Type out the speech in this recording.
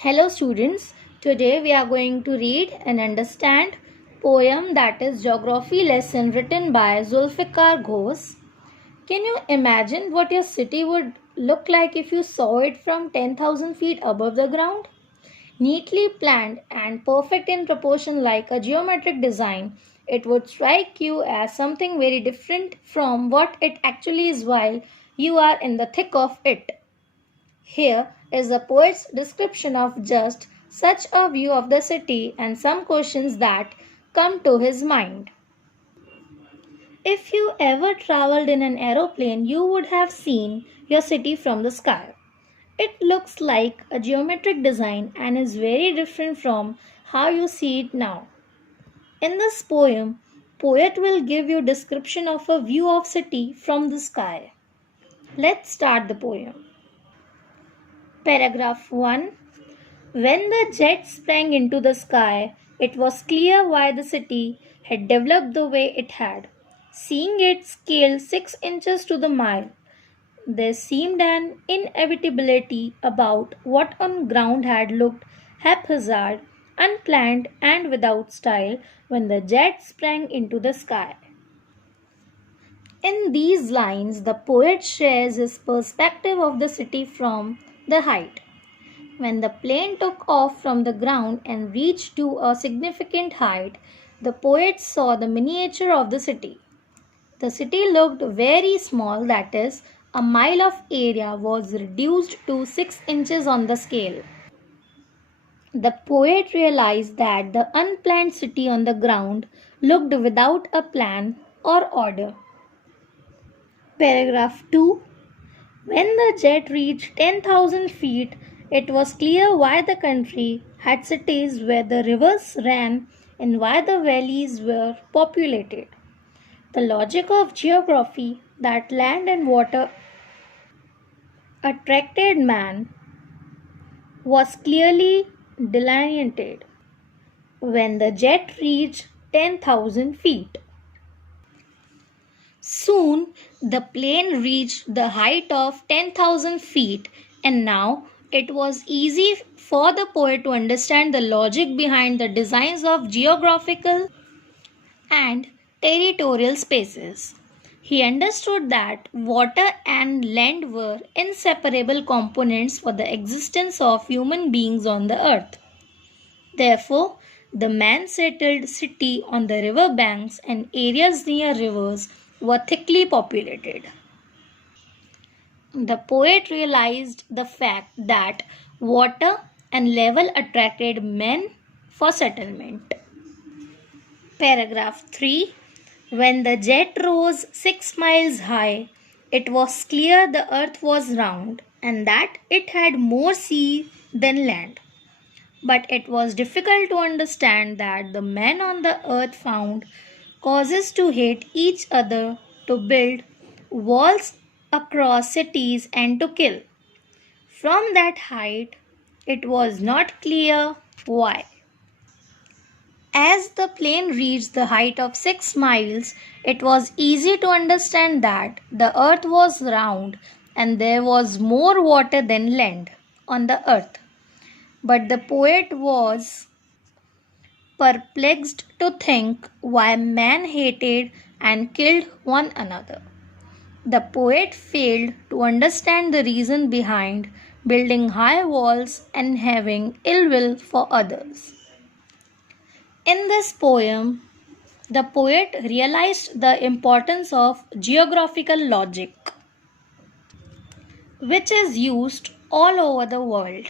Hello students, today we are going to read and understand poem that is geography lesson written by Zulfikar Ghosh. Can you imagine what your city would look like if you saw it from 10,000 feet above the ground? Neatly planned and perfect in proportion like a geometric design, it would strike you as something very different from what it actually is while you are in the thick of it. Here is the poet's description of just such a view of the city and some questions that come to his mind. If you ever traveled in an aeroplane, you would have seen your city from the sky. It looks like a geometric design and is very different from how you see it now. In this poem, poet will give you description of a view of city from the sky. Let's start the poem. Paragraph 1. When the jet sprang into the sky, it was clear why the city had developed the way it had. Seeing it scale 6 inches to the mile, there seemed an inevitability about what on ground had looked haphazard, unplanned, and without style when the jet sprang into the sky. In these lines, the poet shares his perspective of the city from the height. When the plane took off from the ground and reached to a significant height, the poet saw the miniature of the city. The city looked very small, that is, a mile of area was reduced to 6 inches on the scale. The poet realized that the unplanned city on the ground looked without a plan or order. Paragraph 2. When the jet reached 10,000 feet, it was clear why the country had cities where the rivers ran and why the valleys were populated. The logic of geography that land and water attracted man was clearly delineated when the jet reached 10,000 feet. Soon the plane reached the height of 10,000 feet, and now it was easy for the poet to understand the logic behind the designs of geographical and territorial spaces. He understood that water and land were inseparable components for the existence of human beings on the earth. Therefore, the man settled city on the river banks and areas near rivers were thickly populated. The poet realized the fact that water and level attracted men for settlement. Paragraph 3. When the jet rose 6 miles high, it was clear the earth was round and that it had more sea than land. But it was difficult to understand that the men on the earth found causes to hate each other, to build walls across cities, and to kill. From that height, it was not clear why. As the plane reached the height of 6 miles, it was easy to understand that the earth was round and there was more water than land on the earth. But the poet was perplexed to think why man hated and killed one another. The poet failed to understand the reason behind building high walls and having ill will for others. In this poem, the poet realized the importance of geographical logic, which is used all over the world.